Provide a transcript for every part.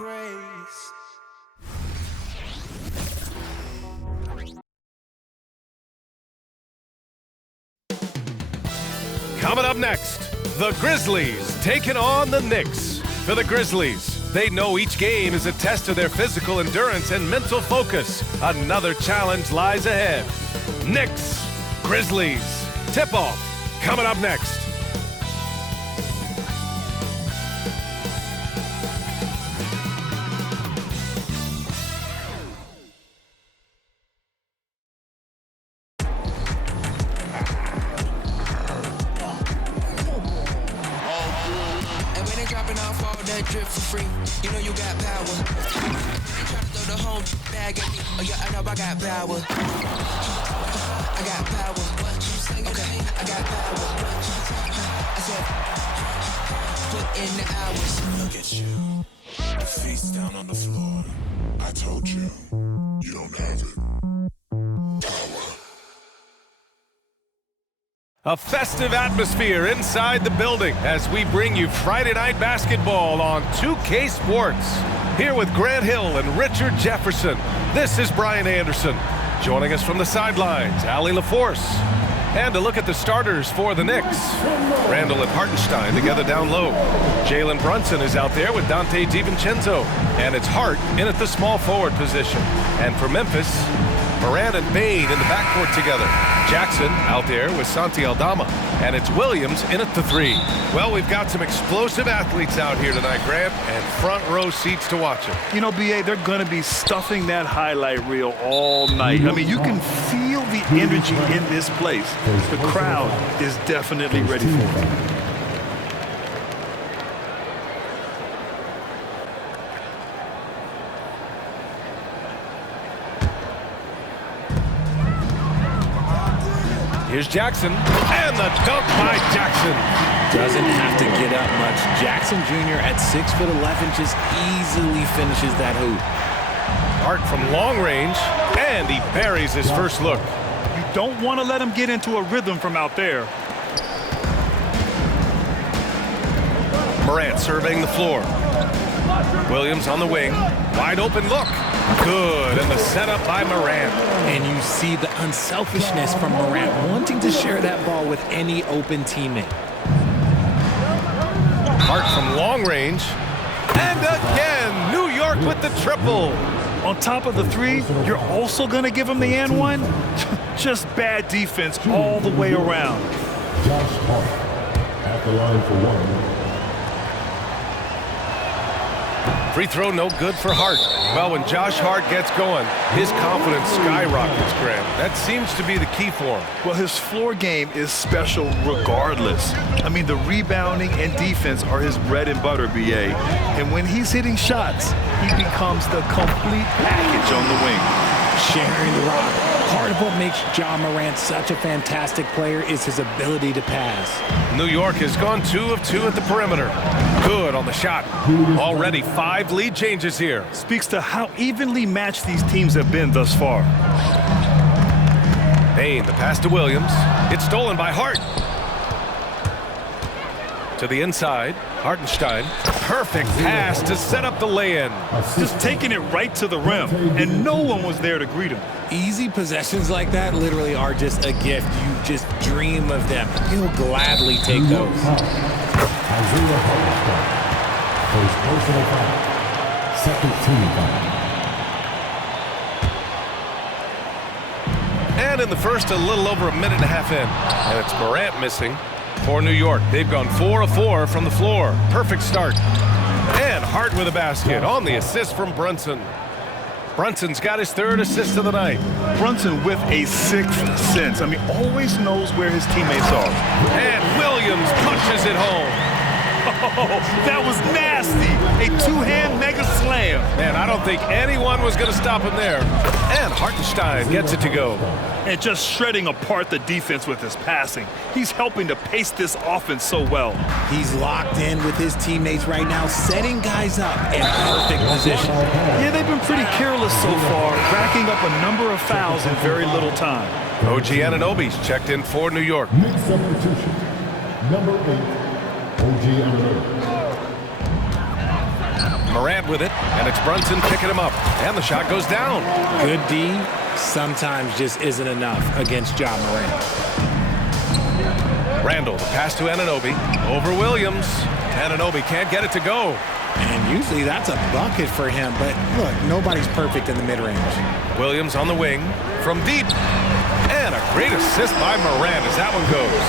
embrace. Coming up next, the Grizzlies taking on the Knicks. For the Grizzlies, they know each game is a test of their physical endurance and mental focus. Another challenge lies ahead. Knicks, Grizzlies, tip-off coming up next. Drip for free, you know you got power. They try to throw the whole bag at me. Oh yeah, I know I got power. I got power. Okay, I got power. I said, put in the hours. Look at you, face down on the floor. I told you, you don't have it. A festive atmosphere inside the building as we bring you Friday Night Basketball on 2K Sports. Here with Grant Hill and Richard Jefferson, this is Brian Anderson. Joining us from the sidelines, Allie LaForce. And a look at the starters for the Knicks. Randall and Hartenstein together down low. Jalen Brunson is out there with Dante DiVincenzo. And it's Hart in at the small forward position. And for Memphis, Morant and Bane in the backcourt together. Jackson out there with Santi Aldama. And it's Williams in at the 3. Well, we've got some explosive athletes out here tonight, Grant, and front row seats to watch them. You know, B.A., they're going to be stuffing that highlight reel all night. I mean, you can feel the energy in this place. The crowd is definitely ready for it. Here's Jackson, and the dunk by Jackson. Doesn't have to get up much. Jackson Jr. at 6'11" just easily finishes that hoop. Hart from long range, and he buries his first look. You don't want to let him get into a rhythm from out there. Morant surveying the floor. Williams on the wing. Wide open look. Good, and the setup by Morant. And you see the unselfishness from Morant, wanting to share that ball with any open teammate. Hart from long range. And again, New York with the triple. On top of the 3, you're also going to give him the and 1? Just bad defense all the way around. Josh Hart at the line for 1. Free throw no good for Hart. Well, when Josh Hart gets going, his confidence skyrockets, Grant. That seems to be the key for him. Well, his floor game is special regardless. I mean, the rebounding and defense are his bread and butter, B.A. And when he's hitting shots, he becomes the complete package on the wing. Sharing the rock. Part of what makes Ja Morant such a fantastic player is his ability to pass. New York has gone 2 of 2 at the perimeter. Good on the shot. Already 5 lead changes here. Speaks to how evenly matched these teams have been thus far. Bane, the pass to Williams. It's stolen by Hart. To the inside, Hartenstein. Perfect pass to set up the lay-in. Just taking it right to the rim, and no one was there to greet him. Easy possessions like that literally are just a gift. You just dream of them. He'll gladly take those. Isaiah Hartenstein for his personal foul. Second team foul. And in the first, a little over a minute and a half in. And it's Morant missing for New York. They've gone 4 of 4 from the floor. Perfect start. And Hart with a basket on the assist from Brunson. Brunson's got his 3rd assist of the night. Brunson with a 6th sense. I mean, always knows where his teammates are. And Williams punches it home. Oh, that was nasty. A 2-hand mega slam. Man, I don't think anyone was going to stop him there. And Hartenstein gets it to go. And just shredding apart the defense with his passing. He's helping to pace this offense so well. He's locked in with his teammates right now, setting guys up in perfect position. Yeah, they've been pretty careless so far, racking up a number of fouls in very little time. OG Anunoby's checked in for New York. Next substitution, number 8, OG Anunoby. Morant with it, and it's Brunson picking him up. And the shot goes down. Good D sometimes just isn't enough against Ja Morant. Randall, the pass to Anunoby. Over Williams. Anunoby can't get it to go. And usually that's a bucket for him, but look, nobody's perfect in the mid-range. Williams on the wing from deep. And a great assist by Morant as that one goes.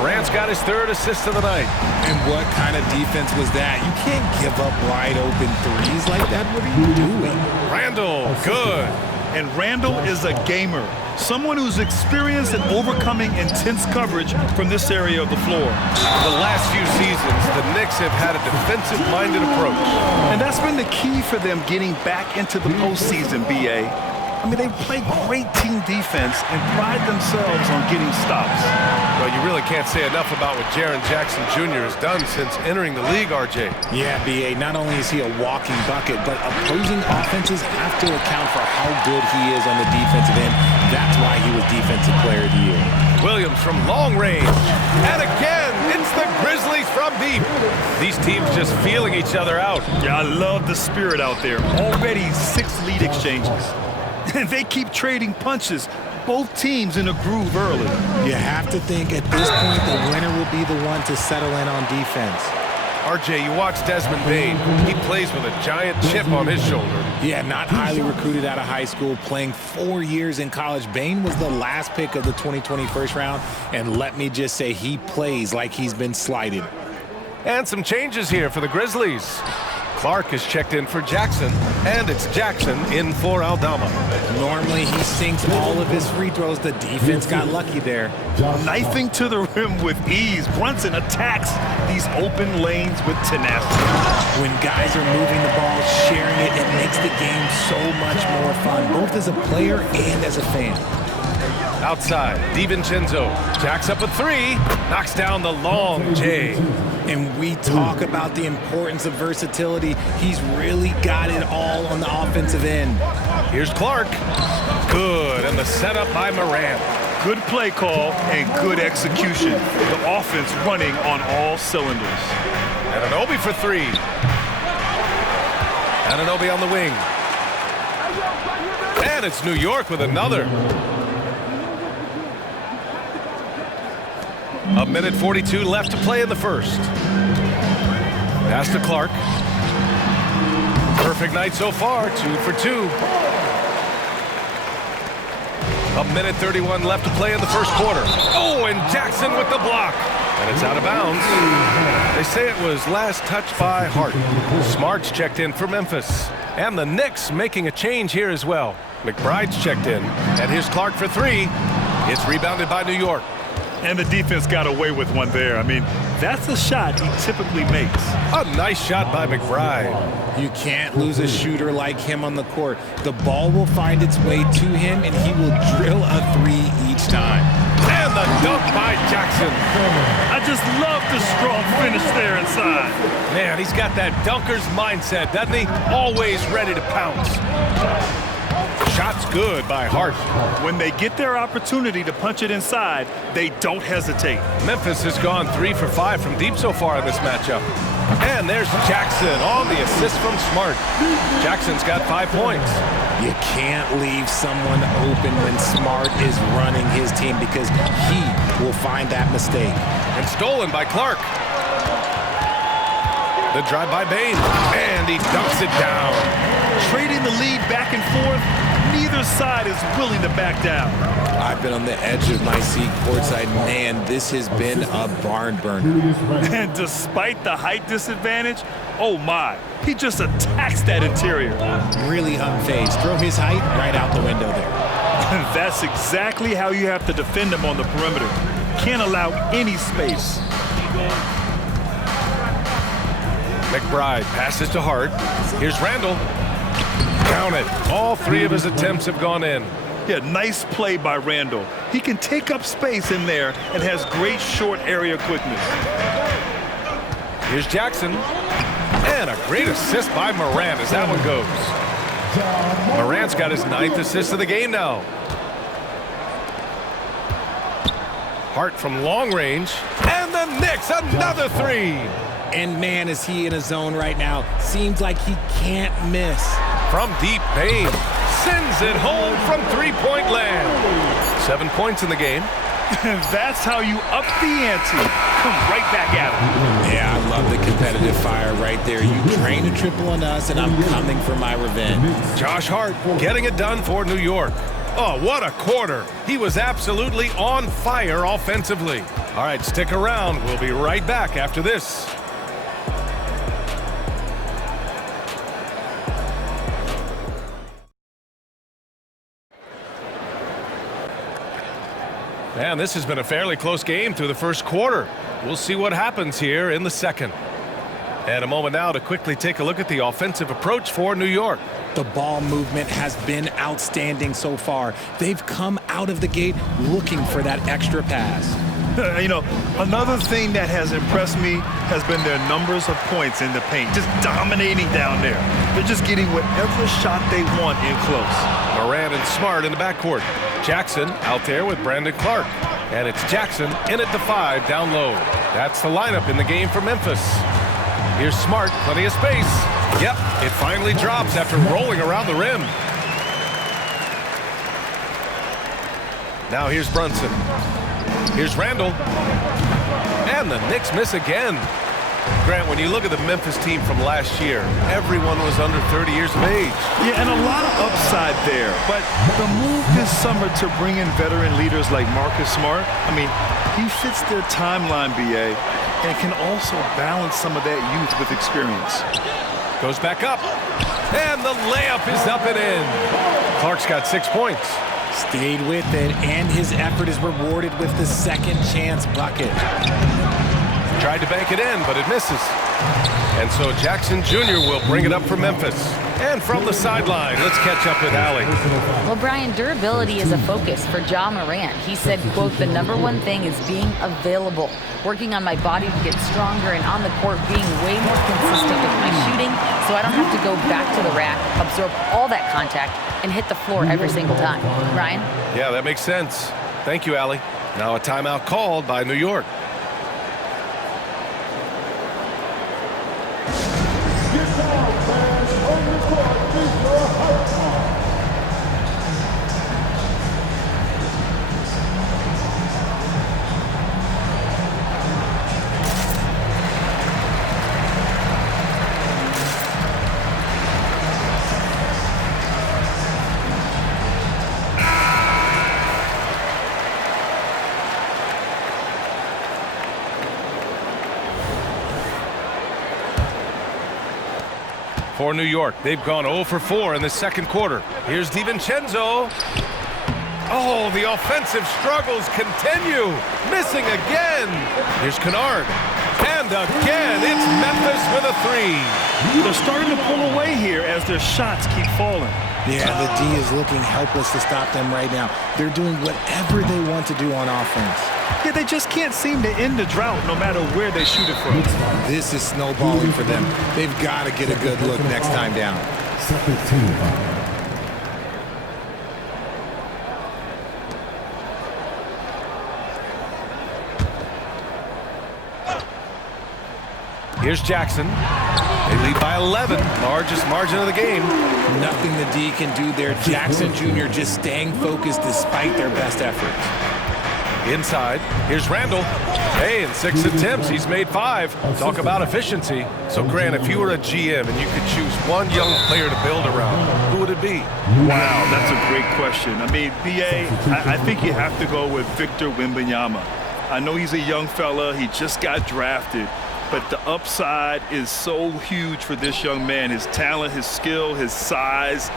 Morant's got his third assist of the night. And what kind of defense was that? You can't give up wide open threes like that. What are you doing? Randall, good. And Randall is a gamer, someone who's experienced in overcoming intense coverage from this area of the floor. The last few seasons, the Knicks have had a defensive-minded approach. And that's been the key for them getting back into the postseason, B.A. I mean, they play great team defense and pride themselves on getting stops. Well, you really can't say enough about what Jaren Jackson Jr. has done since entering the league, RJ. Yeah, B.A., not only is he a walking bucket, but opposing offenses have to account for how good he is on the defensive end. That's why he was Defensive Player of the Year. Williams from long range. And again, it's the Grizzlies from deep. These teams just feeling each other out. Yeah, I love the spirit out there. Already 6 lead exchanges. And they keep trading punches. Both teams in a groove early. You have to think at this point the winner will be the one to settle in on defense. RJ, you watch Desmond Bane. He plays with a giant chip on his shoulder. Yeah, not highly recruited out of high school, playing 4 years in college. Bane was the last pick of the 2020 first round, and let me just say he plays like he's been slighted. And some changes here for the Grizzlies. Clark is checked in for Jackson, and it's Jackson in for Aldama. Normally he sinks all of his free throws. The defense got lucky there. Knifing to the rim with ease, Brunson attacks these open lanes with tenacity. When guys are moving the ball, sharing it, it makes the game so much more fun, both as a player and as a fan. Outside, DiVincenzo jacks up a 3, knocks down the long J. And we talk about the importance of versatility. He's really got it all on the offensive end. Here's Clark. Good, and the setup by Morant. Good play call and good execution. The offense running on all cylinders. Anunoby for 3. Anunoby on the wing. And it's New York with another. A minute 42 left to play in the first. Pass to Clark. Perfect night so far, 2 for 2. A minute 31 left to play in the first quarter. Oh, and Jackson with the block. And it's out of bounds. They say it was last touched by Hart. Smart's checked in for Memphis. And the Knicks making a change here as well. McBride's checked in. And here's Clark for 3. It's rebounded by New York. And the defense got away with one there. I mean, that's a shot he typically makes. A nice shot by McBride. You can't lose a shooter like him on the court. The ball will find its way to him, and he will drill a 3 each time. And the dunk by Jackson. I just love the strong finish there inside. Man, he's got that dunker's mindset, doesn't he? Always ready to pounce. Shot's good by Hart. When they get their opportunity to punch it inside, they don't hesitate. Memphis has gone 3 for 5 from deep so far in this matchup. And there's Jackson on the assist from Smart. Jackson's got 5 points. You can't leave someone open when Smart is running his team because he will find that mistake. And stolen by Clark. The drive by Bane. And he dunks it down. Trading the lead back and forth, neither side is willing to back down. I've been on the edge of my seat courtside. Man, this has been a barn burner. And despite the height disadvantage, oh my, he just attacks that interior. Really unfazed. Throw his height right out the window there. That's exactly how you have to defend him on the perimeter. Can't allow any space. McBride passes to Hart. Here's Randall. Count it. All 3 of his attempts have gone in. Yeah, nice play by Randall. He can take up space in there and has great short area quickness. Here's Jackson. And a great assist by Morant as that one goes. Morant's got his 9th assist of the game now. Hart from long range. And the Knicks, another 3. And man, is he in a zone right now. Seems like he can't miss. From deep, Payne sends it home from three-point land. 7 points in the game. That's how you up the ante. Come right back at him. Yeah, I love the competitive fire right there. You drain a triple on us, and I'm coming for my revenge. Josh Hart getting it done for New York. Oh, what a quarter. He was absolutely on fire offensively. All right, stick around. We'll be right back after this. Man, this has been a fairly close game through the first quarter. We'll see what happens here in the second. And a moment now to quickly take a look at the offensive approach for New York. The ball movement has been outstanding so far. They've come out of the gate looking for that extra pass. You know, another thing that has impressed me has been their numbers of points in the paint, just dominating down there. They're just getting whatever shot they want in close. Morant and Smart in the backcourt. Jackson out there with Brandon Clark. And it's Jackson in at the 5 down low. That's the lineup in the game for Memphis. Here's Smart, plenty of space. Yep, it finally drops after rolling around the rim. Now here's Brunson. Here's Randall. And the Knicks miss again. Grant, when you look at the Memphis team from last year, everyone was under 30 years of age. Yeah, and a lot of upside there. But the move this summer to bring in veteran leaders like Marcus Smart, I mean, he fits their timeline, BA, and can also balance some of that youth with experience. Goes back up. And the layup is up and in. Clark's got 6 points. Stayed with it, and his effort is rewarded with the second chance bucket. Tried to bank it in, but it misses. And so Jackson Jr. will bring it up for Memphis. And from the sideline, let's catch up with Allie. Well, Brian, durability is a focus for Ja Morant. He said, quote, "The #1 thing is being available, working on my body to get stronger, and on the court being way more consistent with my shooting so I don't have to go back to the rack, absorb all that contact, and hit the floor every single time." Ryan? Yeah, that makes sense. Thank you, Allie. Now a timeout called by New York. For New York, they've gone 0 for 4 in the second quarter. Here's DiVincenzo. Oh, the offensive struggles continue. Missing again. Here's Kennard. And again, it's Memphis with a 3. They're starting to pull away here as their shots keep falling. Yeah, the D is looking helpless to stop them right now. They're doing whatever they want to do on offense. Yeah, they just can't seem to end the drought no matter where they shoot it from. This is snowballing for them. They've got to get a good look next time down. Second team. Here's Jackson. They lead by 11, largest margin of the game. Nothing the D can do there. Jackson Jr. just staying focused despite their best efforts. Inside, here's Randall. Hey, in 6 attempts, he's made 5. Talk about efficiency. So, Grant, if you were a GM and you could choose one young player to build around, who would it be? Wow, that's a great question. I mean, BA, I think you have to go with Victor Wembanyama. I know he's a young fella. He just got drafted. But the upside is so huge for this young man. His talent, his skill, his size.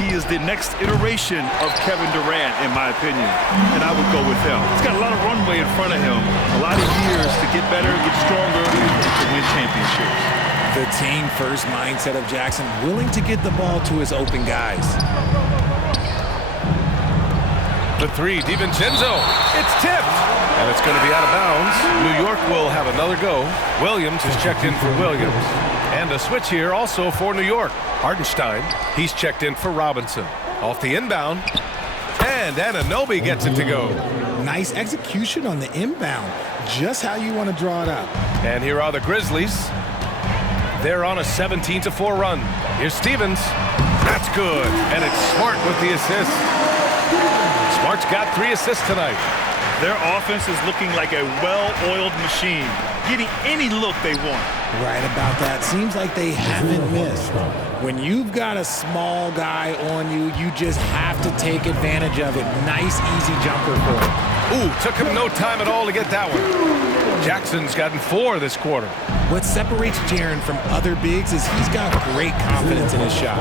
He is the next iteration of Kevin Durant, in my opinion. And I would go with him. He's got a lot of runway in front of him. A lot of years to get better, get stronger, and to win championships. The team-first mindset of Jackson, willing to get the ball to his open guys. The 3, DiVincenzo. It's tipped. And it's going to be out of bounds. New York will have another go. Williams is checked in for Williams. And a switch here also for New York. Hardenstein, he's checked in for Robinson. Off the inbound. And Anunoby gets it to go. Nice execution on the inbound. Just how you want to draw it up. And here are the Grizzlies. They're on a 17-4 run. Here's Stevens. That's good. And it's Smart with the assist. Smart's got 3 assists tonight. Their offense is looking like a well-oiled machine, getting any look they want. Right about that. Seems like they haven't missed. When you've got a small guy on you, you just have to take advantage of it. Nice, easy jumper for him. Ooh, took him no time at all to get that one. Jackson's gotten 4 this quarter. What separates Jaren from other bigs is he's got great confidence in his shot.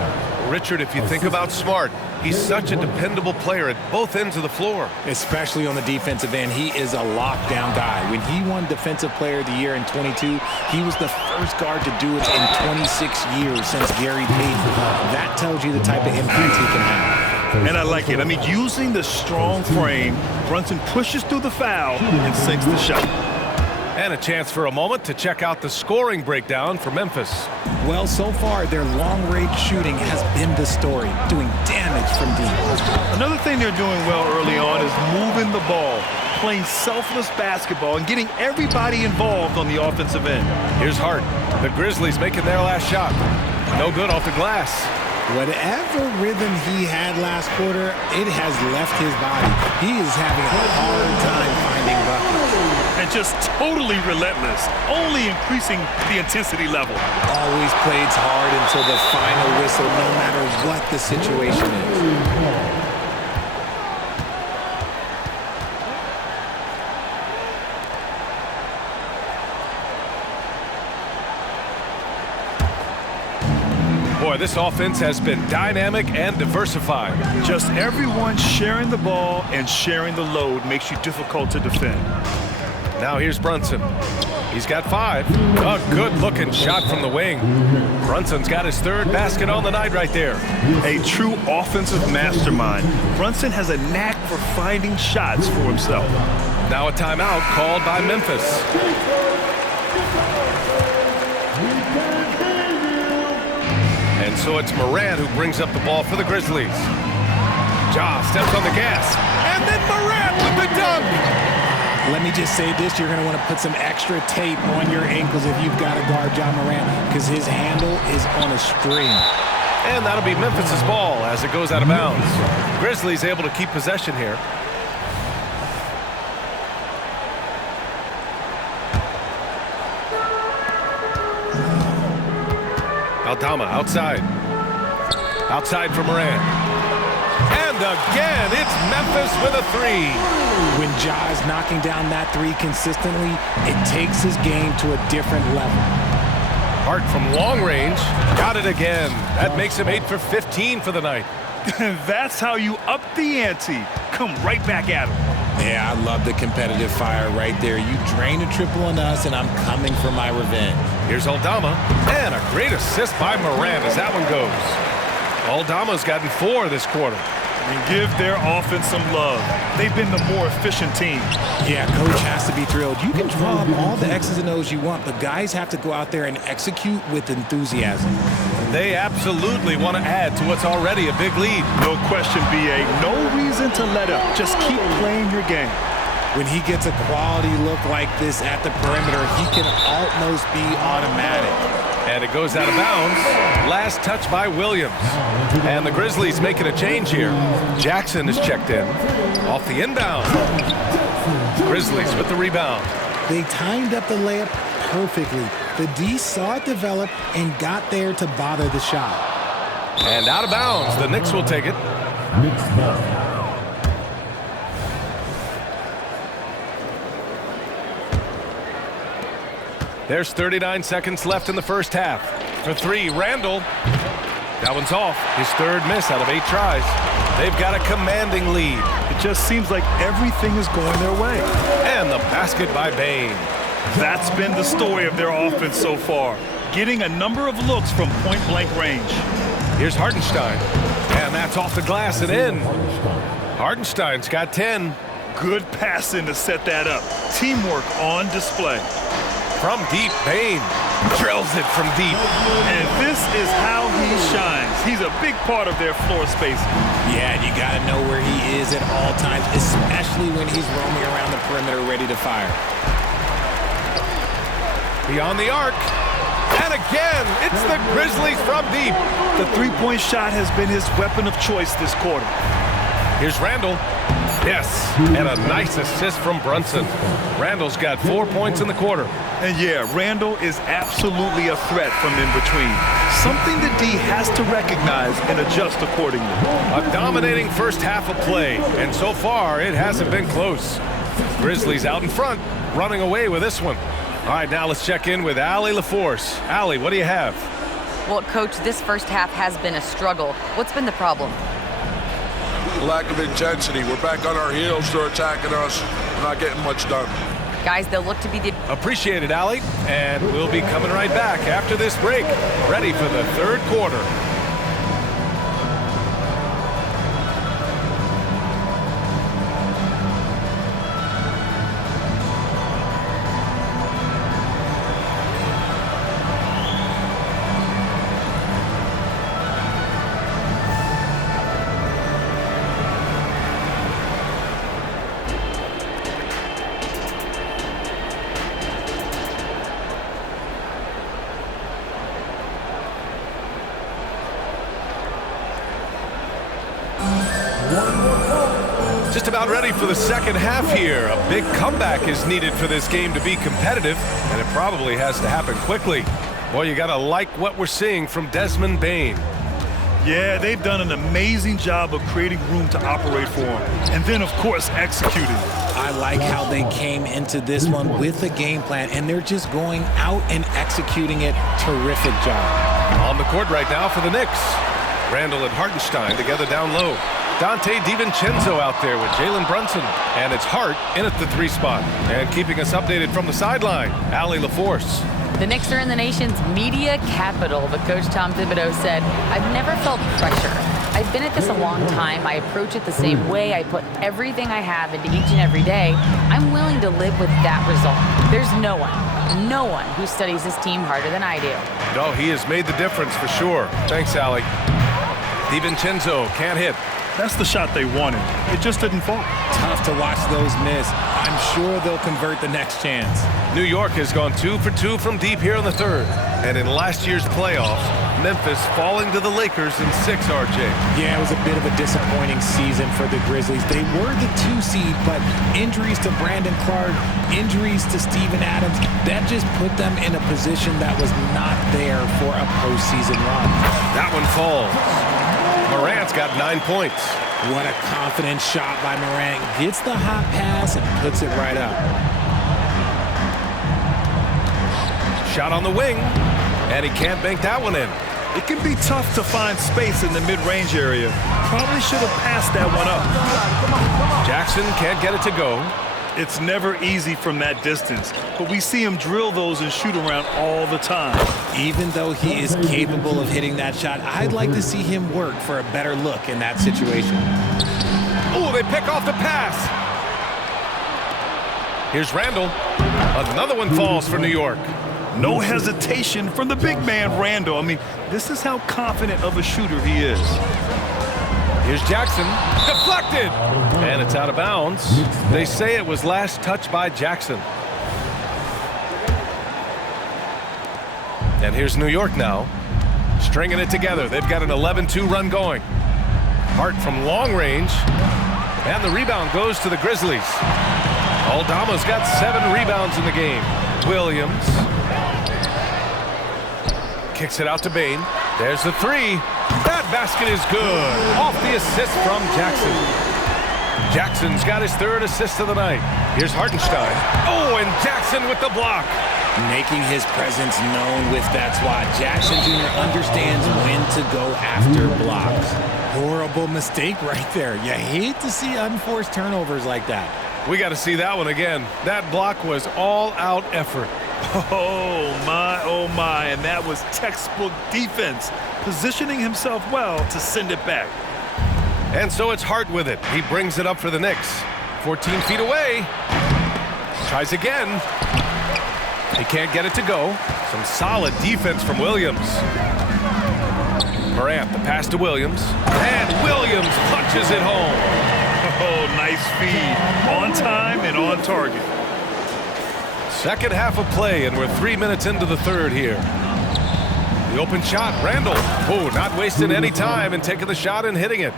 Richard, if you think about Smart, he's such a dependable player at both ends of the floor. Especially on the defensive end, he is a lockdown guy. When he won Defensive Player of the Year in 22, he was the first guard to do it in 26 years since Gary Payton. That tells you the type of impact he can have. And I like it. I mean, using the strong frame, Brunson pushes through the foul and sinks the shot. And a chance for a moment to check out the scoring breakdown for Memphis. Well, so far, their long-range shooting has been the story, doing damage from deep. Another thing they're doing well early on is moving the ball, playing selfless basketball, and getting everybody involved on the offensive end. Here's Hart. The Grizzlies making their last shot. No good off the glass. Whatever rhythm he had last quarter, it has left his body. He is having a hard time finding buckets. And just totally relentless, only increasing the intensity level. Always plays hard until the final whistle, no matter what the situation is. Boy, this offense has been dynamic and diversified. Just everyone sharing the ball and sharing the load makes you difficult to defend. Now here's Brunson. He's got 5. A good-looking shot from the wing. Brunson's got his 3rd basket on the night right there. A true offensive mastermind. Brunson has a knack for finding shots for himself. Now a timeout called by Memphis. And so it's Morant who brings up the ball for the Grizzlies. Ja steps on the gas. And then Morant with the dunk. Let me just say this, you're going to want to put some extra tape on your ankles if you've got to guard Ja Morant, because his handle is on a string. And that'll be Memphis's ball as it goes out of bounds. Grizzlies able to keep possession here. Aldama outside. Outside for Morant. And again, it's Memphis with a 3. When Ja is knocking down that 3 consistently, it takes his game to a different level. Hart from long range. Got it again. That makes him 8 for 15 for the night. That's how you up the ante. Come right back at him. Yeah, I love the competitive fire right there. You drain a triple on us, and I'm coming for my revenge. Here's Aldama. And a great assist by Morant as that one goes. Aldama's gotten 4 this quarter. And give their offense some love. They've been the more efficient team. Yeah, coach has to be thrilled. You can draw up all the X's and O's you want, but guys have to go out there and execute with enthusiasm. They absolutely want to add to what's already a big lead. No question, B.A. No reason to let up. Just keep playing your game. When he gets a quality look like this at the perimeter, he can almost be automatic. And it goes out of bounds. Last touch by Williams. And the Grizzlies making a change here. Jackson is checked in. Off the inbound. Grizzlies with the rebound. They timed up the layup perfectly. The D saw it develop and got there to bother the shot. And out of bounds. The Knicks will take it. Knicks ball. There's 39 seconds left in the first half. For 3, Randall. That one's off. His 3rd miss out of 8 tries. They've got a commanding lead. It just seems like everything is going their way. And the basket by Bain. That's been the story of their offense so far. Getting a number of looks from point-blank range. Here's Hartenstein. And that's off the glass and in. Hartenstein's got 10. Good passing to set that up. Teamwork on display. From deep, Bain drills it from deep. And this is how he shines. He's a big part of their floor space. Yeah, and you got to know where he is at all times, especially when he's roaming around the perimeter ready to fire. Beyond the arc. And again, it's the Grizzlies from deep. The three-point shot has been his weapon of choice this quarter. Here's Randall. Yes, and a nice assist from Brunson. Randall's got 4 points in the quarter. And yeah, Randall is absolutely a threat from in between. Something the D has to recognize and adjust accordingly. A dominating first half of play, and so far it hasn't been close. Grizzlies out in front, running away with this one. All right, now let's check in with Allie LaForce. Allie, what do you have? Well, Coach, this first half has been a struggle. What's been the problem? Lack of intensity. We're back on our heels. They're attacking us. We're not getting much done. Guys, they'll look to be the... Appreciate it, Allie. And we'll be coming right back after this break, ready for the third quarter. Just about ready for the second half here. A big comeback is needed for this game to be competitive, and it probably has to happen quickly. Boy, you gotta like what we're seeing from Desmond Bane. Yeah, they've done an amazing job of creating room to operate for him. And then, of course, executing. I like how they came into this one with a game plan, and they're just going out and executing it. Terrific job. On the court right now for the Knicks. Randall and Hartenstein together down low. Dante DiVincenzo out there with Jalen Brunson. And it's Hart in at the 3 spot. And keeping us updated from the sideline, Allie LaForce. The Knicks are in the nation's media capital, but Coach Tom Thibodeau said, I've never felt pressure. I've been at this a long time. I approach it the same way. I put everything I have into each and every day. I'm willing to live with that result. There's no one who studies this team harder than I do. No, he has made the difference for sure. Thanks, Allie. DiVincenzo can't hit. That's the shot they wanted. It just didn't fall. Tough to watch those miss. I'm sure they'll convert the next chance. New York has gone 2 for 2 from deep here in the third. And in last year's playoffs, Memphis falling to the Lakers in 6, RJ. Yeah, it was a bit of a disappointing season for the Grizzlies. They were the 2 seed, but injuries to Brandon Clark, injuries to Steven Adams, that just put them in a position that was not there for a postseason run. That one falls. Morant's got 9 points. What a confident shot by Morant. Gets the hot pass and puts it right up. Shot on the wing, and he can't bank that one in. It can be tough to find space in the mid-range area. Probably should have passed that one up. Jackson can't get it to go. It's never easy from that distance, but we see him drill those and shoot around all the time. Even though he is capable of hitting that shot, I'd like to see him work for a better look in that situation. Oh, they pick off the pass. Here's Randall. Another one falls for New York. No hesitation from the big man, Randall. I mean, this is how confident of a shooter he is. Here's Jackson. Deflected. And it's out of bounds. They say it was last touched by Jackson. And here's New York now. Stringing it together. They've got an 11-2 run going. Hart from long range. And the rebound goes to the Grizzlies. Aldama's got 7 rebounds in the game. Williams. Kicks it out to Bane. There's the 3. That basket is good. Off the assist from Jackson. Jackson's got his 3rd assist of the night. Here's Hartenstein. Oh, and Jackson with the block. Making his presence known with that swat. Jackson Jr. understands when to go after blocks. Horrible mistake right there. You hate to see unforced turnovers like that. We got to see that one again. That block was all-out effort. Oh, my, and that was textbook defense, positioning himself well to send it back. And so it's Hart with it. He brings it up for the Knicks. 14 feet away. Tries again. He can't get it to go. Some solid defense from Williams. Morant, the pass to Williams. And Williams punches it home. Oh, nice feed. On time and on target. Second half of play, and we're 3 minutes into the third here. The open shot, Randall. Oh, not wasting any time and taking the shot and hitting it.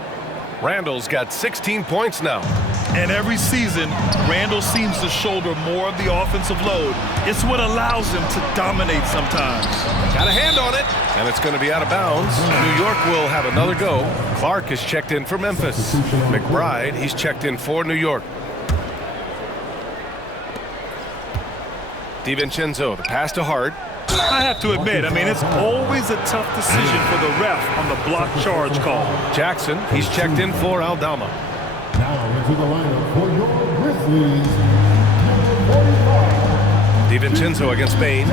Randall's got 16 points now. And every season, Randall seems to shoulder more of the offensive load. It's what allows him to dominate sometimes. Got a hand on it, and it's going to be out of bounds. New York will have another go. Clark is checked in for Memphis. McBride, he's checked in for New York. DiVincenzo, the pass to Hart. I have to admit, it's always a tough decision for the ref on the block charge call. Jackson, he's checked in for Aldama. Now into the lineup for your Grizzlies, number 45. DiVincenzo against Bain.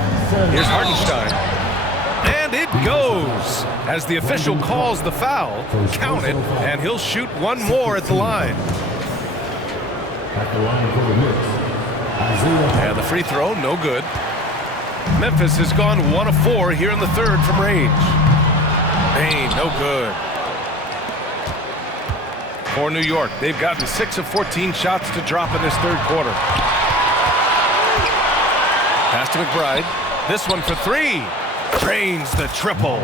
Here's Hartenstein. And it goes. As the official calls the foul, count it, and he'll shoot one more at the line. At the line for the Knicks, Isaiah. And the free throw, no good. Memphis has gone 1 of 4 here in the third from range. Bain, no good. For New York, they've gotten 6 of 14 shots to drop in this third quarter. Pass to McBride. This one for 3. Drains the triple.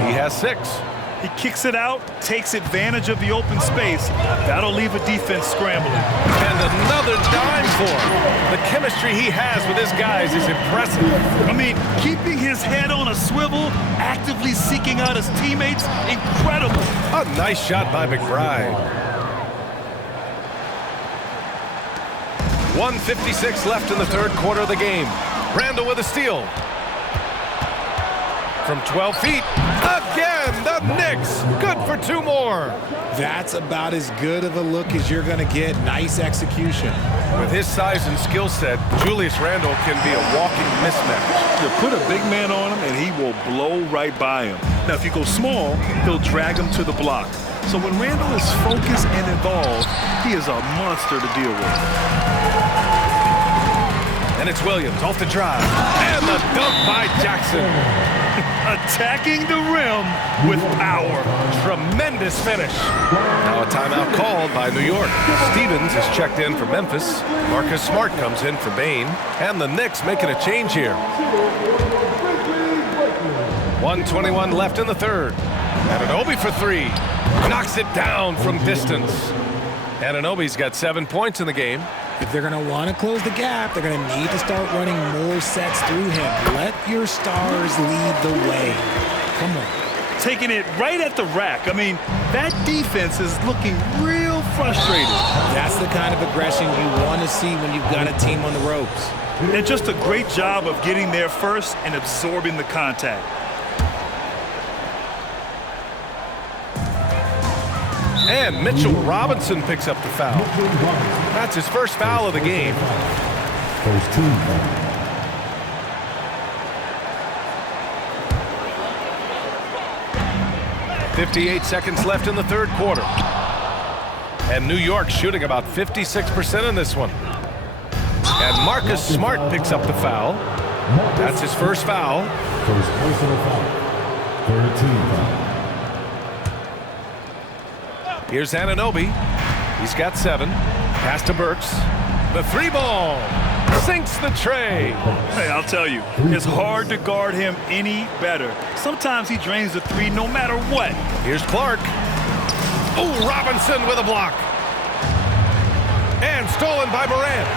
He has 6. He kicks it out, takes advantage of the open space. That'll leave a defense scrambling. And another dime for him. The chemistry he has with his guys is impressive. Keeping his head on a swivel, actively seeking out his teammates, incredible. A nice shot by McBride. 1:56 left in the third quarter of the game. Randall with a steal. From 12 feet, again, the Knicks, good for 2 more. That's about as good of a look as you're going to get. Nice execution. With his size and skill set, Julius Randle can be a walking mismatch. You put a big man on him and he will blow right by him. Now, if you go small, he'll drag him to the block. So when Randle is focused and involved, he is a monster to deal with. And it's Williams off the drive. And the dunk by Jackson. Attacking the rim with power. Tremendous finish. Now a timeout called by New York. Stevens is checked in for Memphis. Marcus Smart comes in for Bain. And the Knicks making a change here. 1:21 left in the third. Anunoby for 3. Knocks it down from distance. Anunoby's got 7 points in the game. If they're going to want to close the gap, they're going to need to start running more sets through him. Let your stars lead the way. Come on. Taking it right at the rack. That defense is looking real frustrated. That's the kind of aggression you want to see when you've got a team on the ropes. And just a great job of getting there first and absorbing the contact. And Mitchell Robinson picks up the foul. That's his first foul of the game. First team foul. 58 seconds left in the third quarter. And New York shooting about 56% in this one. And Marcus Smart picks up the foul. That's his first foul. First personal foul. Third team foul. Here's Anunoby. He's got 7. Pass to Burks. The 3 ball. Sinks the tray. Hey, I'll tell you, it's hard to guard him any better. Sometimes he drains the 3 no matter what. Here's Clark. Oh, Robinson with a block. And stolen by Morant.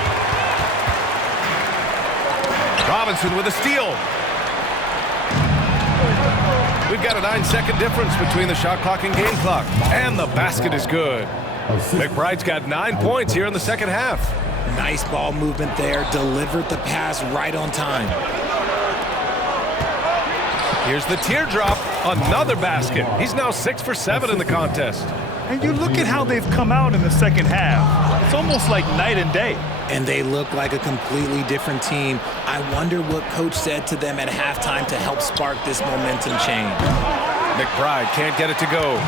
Robinson with a steal. We've got a 9-second difference between the shot clock and game clock. And the basket is good. McBride's got 9 points here in the second half. Nice ball movement there. Delivered the pass right on time. Here's the teardrop. Another basket. He's now 6 for 7 in the contest. And you look at how they've come out in the second half. It's almost like night and day. And they look like a completely different team. I wonder what coach said to them at halftime to help spark this momentum change. McBride can't get it to go.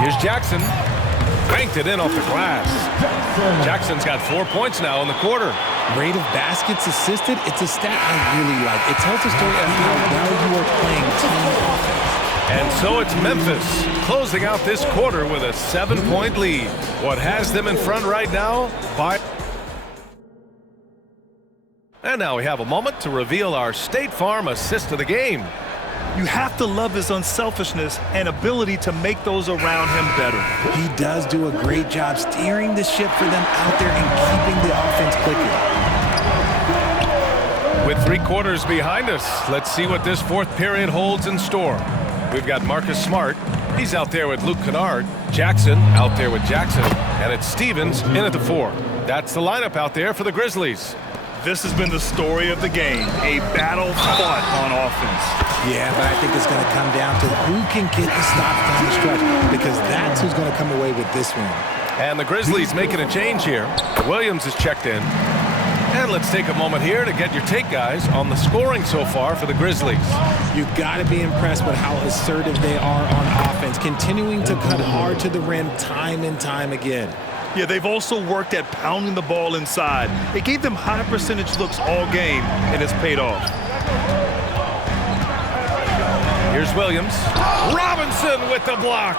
Here's Jackson. Banked it in off the glass. Jackson's got 4 points now in the quarter. Rate of baskets assisted, it's a stat I really like. It tells a story of how well you are playing team offense. And so it's Memphis closing out this quarter with a 7-point lead. What has them in front right now? And now we have a moment to reveal our State Farm assist of the game. You have to love his unselfishness and ability to make those around him better. He does do a great job steering the ship for them out there and keeping the offense clicking. With 3 quarters behind us, let's see what this fourth period holds in store. We've got Marcus Smart. He's out there with Luke Kennard. Jackson out there with Jackson. And it's Stevens in at the 4. That's the lineup out there for the Grizzlies. This has been the story of the game, a battle fought on offense. Yeah, but I think it's going to come down to who can get the stops down the stretch, because that's who's going to come away with this one. And the Grizzlies making a change here. Williams is checked in. And let's take a moment here to get your take, guys, on the scoring so far for the Grizzlies. You've got to be impressed with how assertive they are on offense, continuing to cut hard to the rim time and time again. Yeah, they've also worked at pounding the ball inside. It gave them high percentage looks all game, and it's paid off. Here's Williams. Robinson with the block.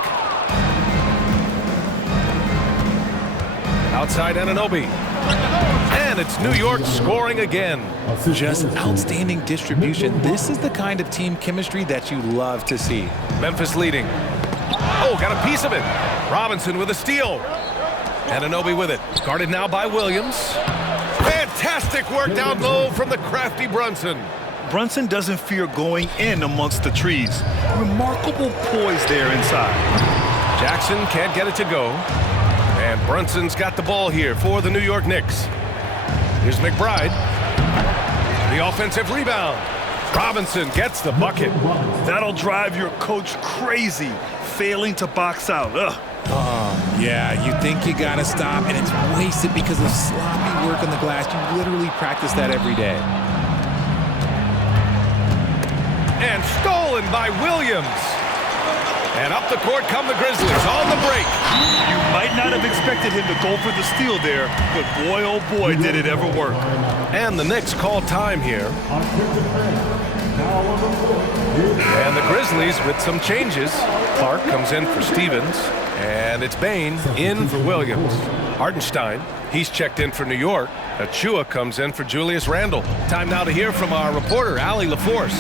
Outside Anunoby. And it's New York scoring again. Just outstanding distribution. This is the kind of team chemistry that you love to see. Memphis leading. Oh, got a piece of it. Robinson with a steal. Anunoby with it. Guarded now by Williams. Fantastic work down low from the crafty Brunson. Brunson doesn't fear going in amongst the trees. Remarkable poise there inside. Jackson can't get it to go. And Brunson's got the ball here for the New York Knicks. Here's McBride. The offensive rebound. Robinson gets the bucket. That'll drive your coach crazy, failing to box out. Ugh. Yeah, you think you got to stop, and it's wasted because of sloppy work on the glass. You literally practice that every day. And stolen by Williams. And up the court come the Grizzlies on the break. You might not have expected him to go for the steal there, but boy, oh boy, did it ever work. And the Knicks call time here. And the Grizzlies with some changes. Clark comes in for Stevens. And it's Bain in for Williams. Hartenstein, he's checked in for New York. Achua comes in for Julius Randle. Time now to hear from our reporter, Allie LaForce.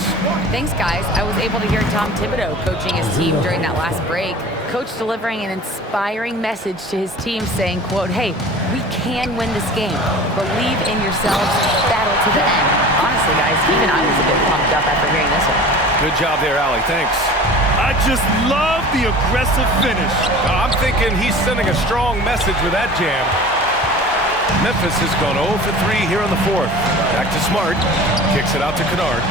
Thanks, guys. I was able to hear Tom Thibodeau coaching his team during that last break. Coach delivering an inspiring message to his team saying, quote, "Hey, we can win this game. Believe in yourselves. Battle to the end." Honestly, guys, even I was a bit pumped up after hearing this one. Good job there, Allie. Thanks. I just love the aggressive finish. I'm thinking he's sending a strong message with that jam. Memphis has gone 0 for 3 here in the fourth. Back to Smart. Kicks it out to Kennard.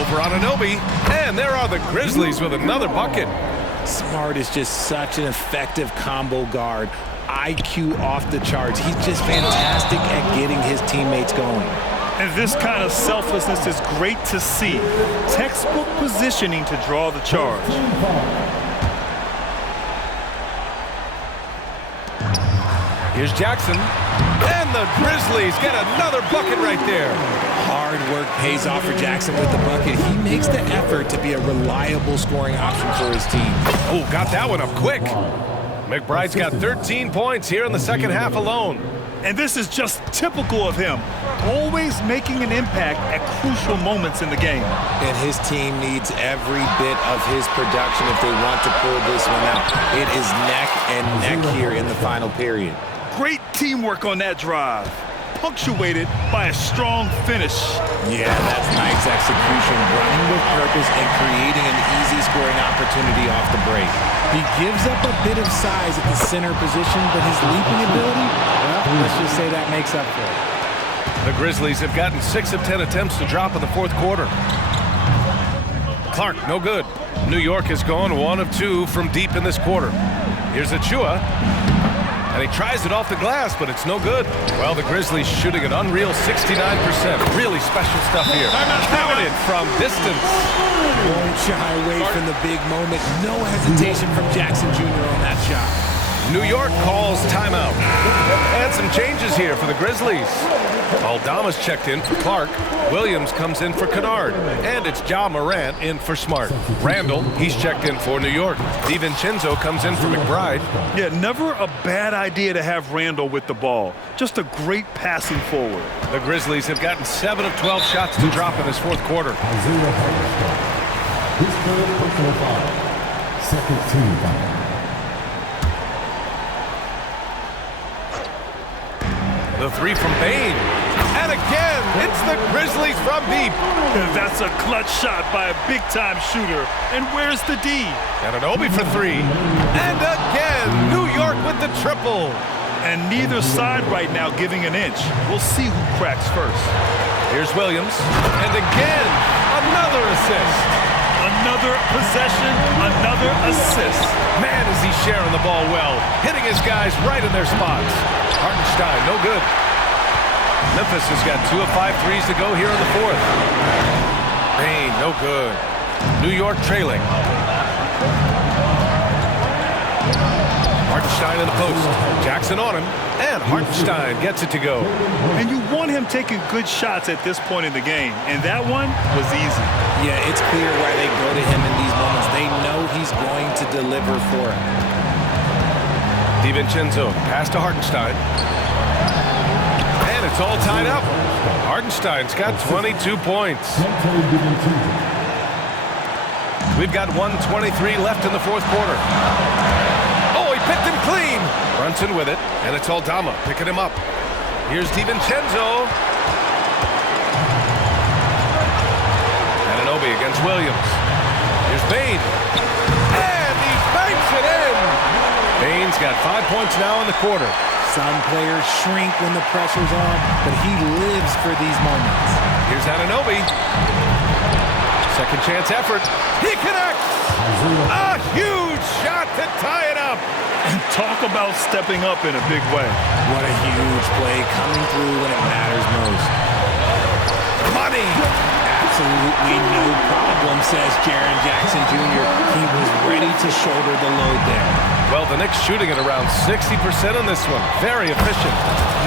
Over on Anunoby. And there are the Grizzlies with another bucket. Smart is just such an effective combo guard. IQ off the charts. He's just fantastic at getting his teammates going. And this kind of selflessness is great to see. Textbook positioning to draw the charge. Here's Jackson. And the Grizzlies get another bucket right there. Hard work pays off for Jackson with the bucket. He makes the effort to be a reliable scoring option for his team. Oh, got that one up quick. McBride's got 13 points here in the second half alone. And this is just typical of him. Always making an impact at crucial moments in the game. And his team needs every bit of his production if they want to pull this one out. It is neck and neck here in the final period. Great teamwork on that drive, punctuated by a strong finish. Yeah, that's nice execution, running with purpose and creating an easy scoring opportunity off the break. He gives up a bit of size at the center position, but his leaping ability, well, let's just say that makes up for it. The Grizzlies have gotten 6 of 10 attempts to drop in the fourth quarter. Clark, no good. New York has gone 1 of 2 from deep in this quarter. Here's Achua. And he tries it off the glass, but it's no good. Well, the Grizzlies shooting an unreal 69%. Really special stuff here. Counted from distance. Won't shy away from the big moment. No hesitation from Jackson Jr. on that shot. New York calls timeout. And some changes here for the Grizzlies. Aldama's checked in for Clark. Williams comes in for Kennard. And it's Ja Morant in for Smart. Randall, he's checked in for New York. DiVincenzo comes in for McBride. Yeah, never a bad idea to have Randall with the ball. Just a great passing forward. The Grizzlies have gotten 7 of 12 shots to drop in this fourth quarter. Isaiah Hartenstein. His third personal foul. Second team foul. The three from Bain. And again, it's the Grizzlies from deep. That's a clutch shot by a big-time shooter. And where's the D? Anunoby for three. And again, New York with the triple. And neither side right now giving an inch. We'll see who cracks first. Here's Williams. And again, another assist. Another possession, another assist. Man, is he sharing the ball well. Hitting his guys right in their spots. Hartenstein, no good. Memphis has got 2 of 5 threes to go here in the fourth. Bain, no good. New York trailing. Hartenstein in the post. Jackson on him. And Hartenstein gets it to go. And you want him taking good shots at this point in the game. And that one was easy. Yeah, it's clear why they go to him in these moments. They know he's going to deliver for him. DiVincenzo, pass to Hartenstein. And it's all tied up. Hartenstein's got 22 points. We've got 1:23 left in the fourth quarter. Oh, he picked him clean. Brunson with it, and it's Aldama picking him up. Here's DiVincenzo. Anunoby against Williams. Here's Bain. And he banks it in. Bain's got 5 points now in the quarter. Some players shrink when the pressure's on, but he lives for these moments. Here's Anunoby. Second chance effort. He connects. A huge shot to tie it up. And talk about stepping up in a big way. What a huge play coming through when it matters most. Money. Absolutely no problem, says Jaren Jackson Jr. He was ready to shoulder the load there. Well, the Knicks shooting at around 60% on this one. Very efficient.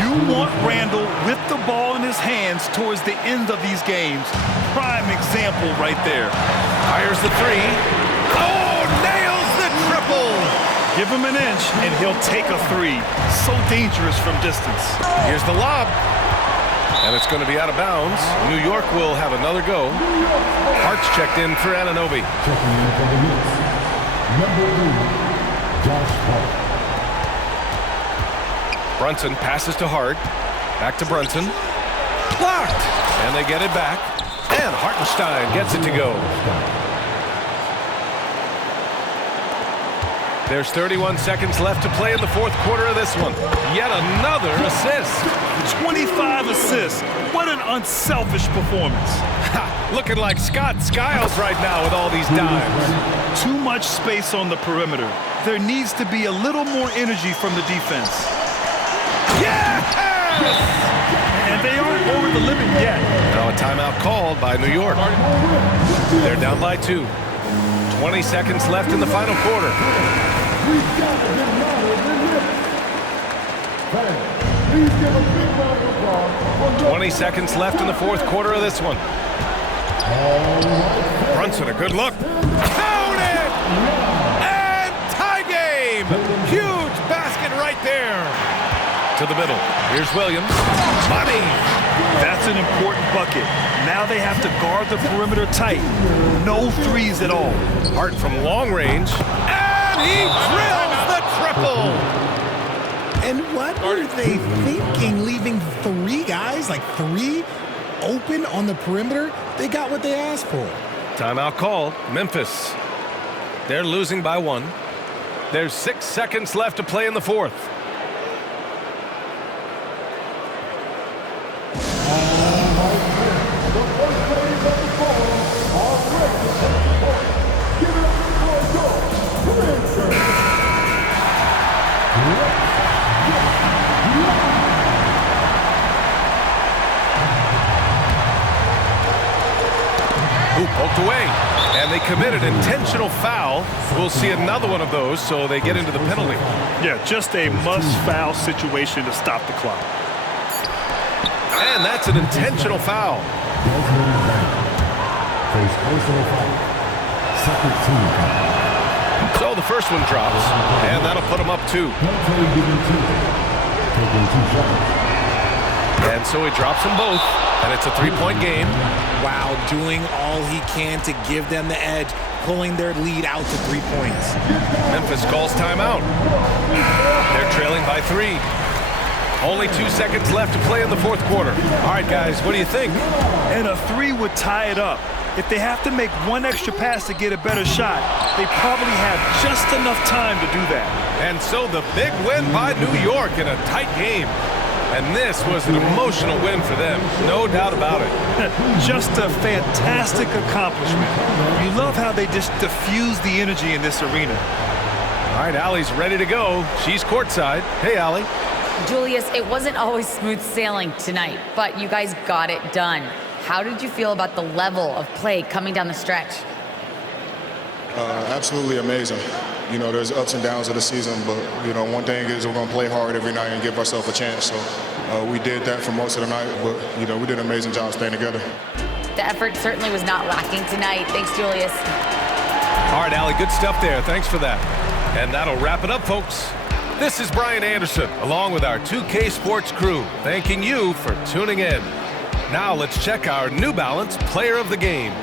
You want Randall with the ball in his hands towards the end of these games. Prime example right there. Fires the three. Oh, nails the triple. Give him an inch, and he'll take a three. So dangerous from distance. Here's the lob. And it's going to be out of bounds. New York will have another go. Hart's checked in for Anunoby. Checking in for the Knicks. Number 3. Josh Hart. Brunson passes to Hart. Back to Brunson. Blocked. And they get it back. And Hartenstein gets it to go. There's 31 seconds left to play in the fourth quarter of this one. Yet another assist. 25 assists. What an unselfish performance. Looking like Scott Skiles right now with all these dimes. Too much space on the perimeter. There needs to be a little more energy from the defense. Yes! And they aren't over the limit yet. Now a timeout called by New York. They're down by 2. 20 seconds left in the final quarter. 20 seconds left in the fourth quarter of this one. Brunson, a good look. Count it! And tie game! Huge basket right there. To the middle. Here's Williams. Money! That's an important bucket. Now they have to guard the perimeter tight. No threes at all. Hart from long range. And he drills the triple! And what were they thinking, leaving 3 guys, like 3, open on the perimeter? They got what they asked for. Timeout called. Memphis. They're losing by 1. There's 6 seconds left to play in the fourth. Poked away, and they commit an intentional foul. We'll see another one of those, so they get into the penalty. Yeah, just a must-foul situation to stop the clock. And that's an intentional foul. Face personal foul. Second team foul. So the first one drops, and that'll put him up 2. Penalty given 2. Taking 2 shots. And so he drops them both, and it's a 3-point game. Wow, doing all he can to give them the edge, pulling their lead out to 3 points. Memphis calls timeout. They're trailing by 3. Only 2 seconds left to play in the fourth quarter. All right, guys, what do you think? And a 3 would tie it up. If they have to make one extra pass to get a better shot, they probably have just enough time to do that. And so the big win by New York in a tight game. And this was an emotional win for them, no doubt about it. Just a fantastic accomplishment. You love how they just diffuse the energy in this arena. All right, Allie's ready to go. She's courtside. Hey, Allie. Julius, it wasn't always smooth sailing tonight, but you guys got it done. How did you feel about the level of play coming down the stretch? Absolutely amazing. You know, there's ups and downs of the season, but, you know, one thing is we're going to play hard every night and give ourselves a chance. So we did that for most of the night, but, you know, we did an amazing job staying together. The effort certainly was not lacking tonight. Thanks, Julius. All right, Allie, good stuff there. Thanks for that. And that'll wrap it up, folks. This is Brian Anderson, along with our 2K Sports crew, thanking you for tuning in. Now let's check our New Balance Player of the Game.